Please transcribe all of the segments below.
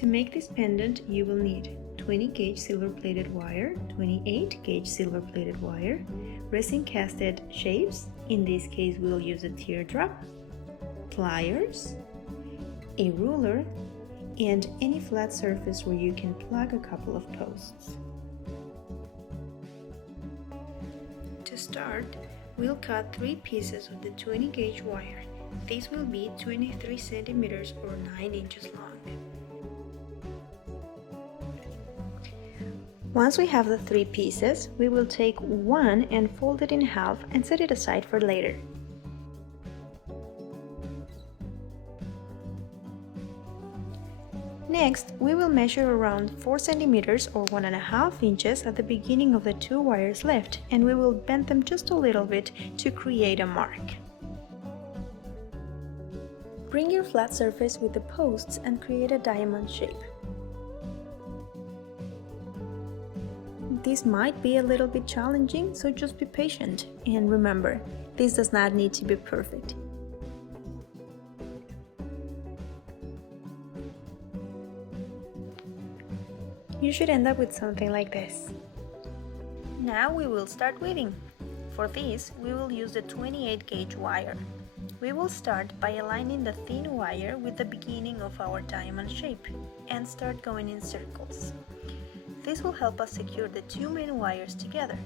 To make this pendant, you will need 20 gauge silver plated wire, 28 gauge silver plated wire, resin casted shapes, in this case we'll use a teardrop, pliers, a ruler, and any flat surface where you can plug a couple of posts. To start, we'll cut 3 pieces of the 20 gauge wire. These will be 23 centimeters or 9 inches long. Once we have the 3 pieces, we will take one and fold it in half and set it aside for later. Next, we will measure around 4 centimeters or 1.5 inches at the beginning of the 2 wires left, and we will bend them just a little bit to create a mark. Bring your flat surface with the posts and create a diamond shape. This might be a little bit challenging, so just be patient. And remember, this does not need to be perfect. You should end up with something like this. Now we will start weaving. For this, we will use the 28 gauge wire. We will start by aligning the thin wire with the beginning of our diamond shape and start going in circles. This will help us secure the 2 main wires together.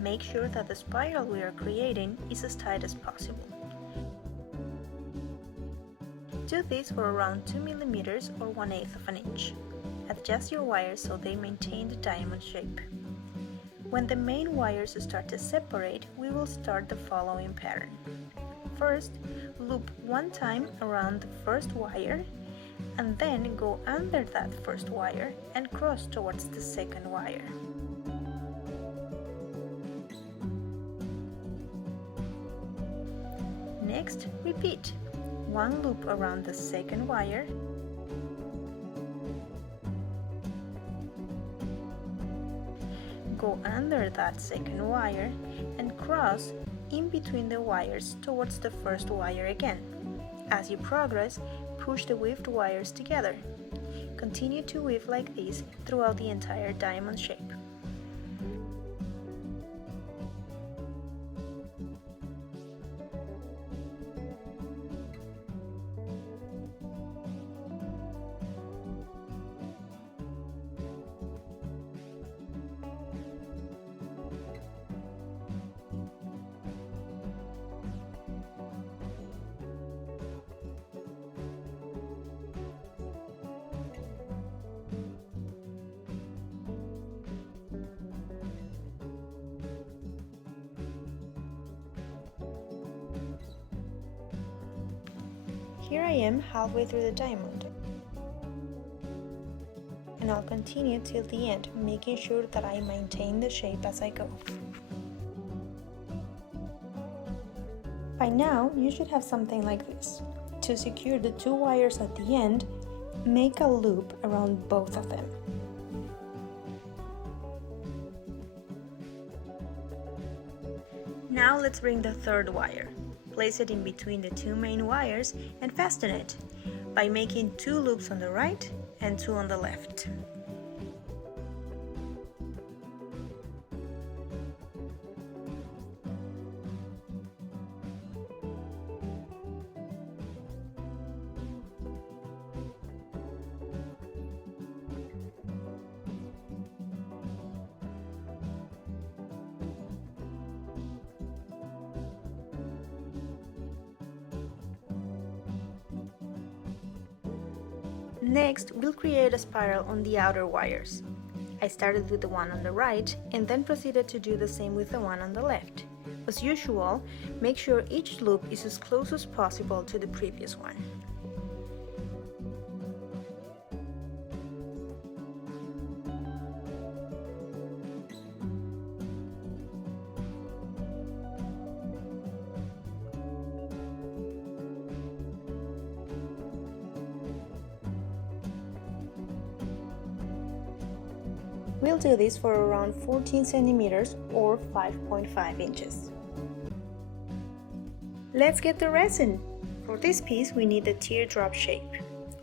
Make sure that the spiral we are creating is as tight as possible. Do this for around 2 millimeters or 1/8 of an inch. Adjust your wires so they maintain the diamond shape. When the main wires start to separate, we will start the following pattern. First, loop 1 time around the first wire, and then go under that first wire and cross towards the second wire. Next, repeat 1 loop around the second wire, go under that second wire and cross in between the wires towards the first wire again. As you progress, push the weaved wires together. Continue to weave like this throughout the entire diamond shape. Here I am halfway through the diamond, and I'll continue till the end, making sure that I maintain the shape as I go. By now, you should have something like this. To secure the 2 wires at the end, make a loop around both of them. Now let's bring the 3rd wire. Place it in between the 2 main wires and fasten it by making 2 loops on the right and 2 on the left. Next, we'll create a spiral on the outer wires. I started with the one on the right and then proceeded to do the same with the one on the left. As usual, make sure each loop is as close as possible to the previous one. We'll do this for around 14 centimeters or 5.5 inches. Let's get the resin. For this piece we need the teardrop shape.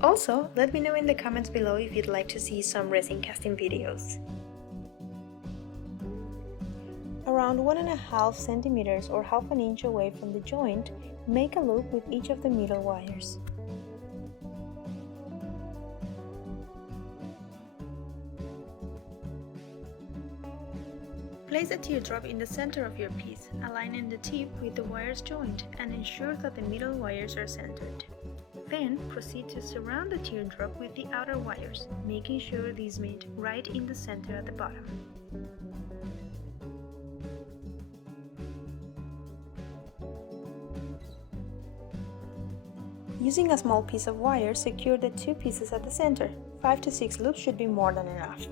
Also, let me know in the comments below if you'd like to see some resin casting videos. Around 1.5 centimeters or half an inch away from the joint, make a loop with each of the middle wires. Place a teardrop in the center of your piece, aligning the tip with the wire's joint and ensure that the middle wires are centered. Then proceed to surround the teardrop with the outer wires, making sure these meet right in the center at the bottom. Using a small piece of wire, secure the two pieces at the center. 5 to 6 loops should be more than enough.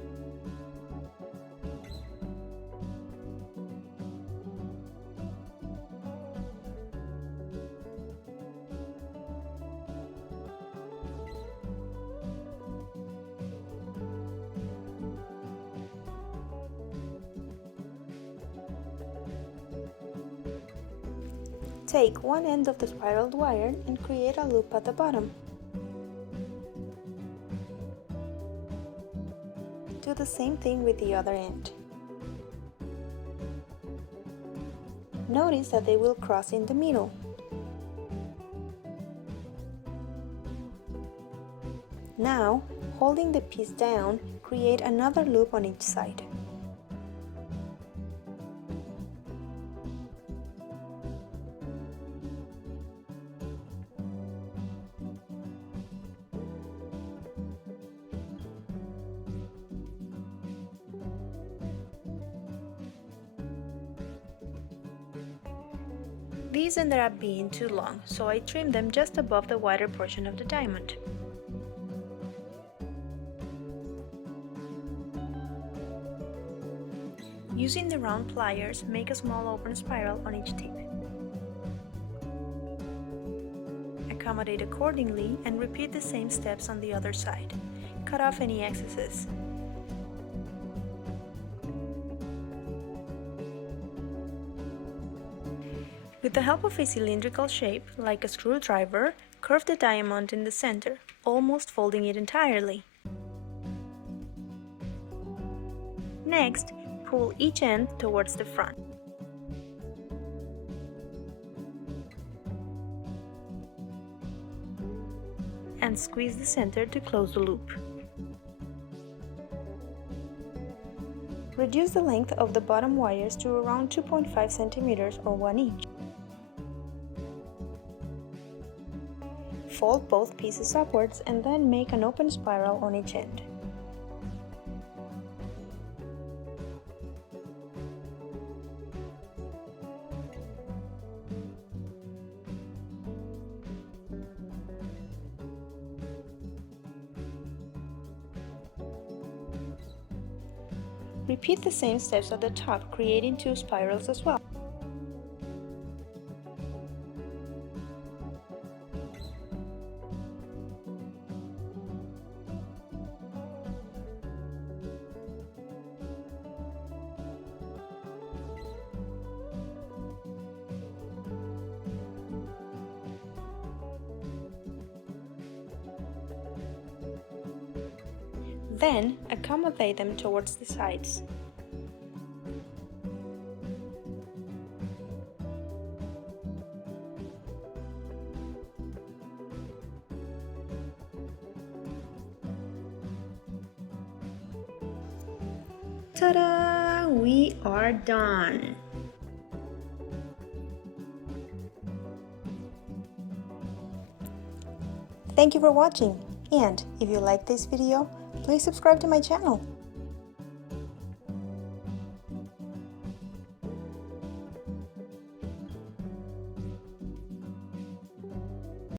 Take one end of the spiraled wire and create a loop at the bottom. Do the same thing with the other end. Notice that they will cross in the middle. Now, holding the piece down, create another loop on each side. These ended up being too long, so I trimmed them just above the wider portion of the diamond. Using the round pliers, make a small open spiral on each tip. Accommodate accordingly and repeat the same steps on the other side. Cut off any excesses. With the help of a cylindrical shape, like a screwdriver, curve the diamond in the center, almost folding it entirely. Next, pull each end towards the front. And squeeze the center to close the loop. Reduce the length of the bottom wires to around 2.5 centimeters or 1 inch. Fold both pieces upwards and then make an open spiral on each end. Repeat the same steps at the top, creating 2 spirals as well. Then, accommodate them towards the sides. Ta-da! We are done! Thank you for watching, and if you like this video, please subscribe to my channel.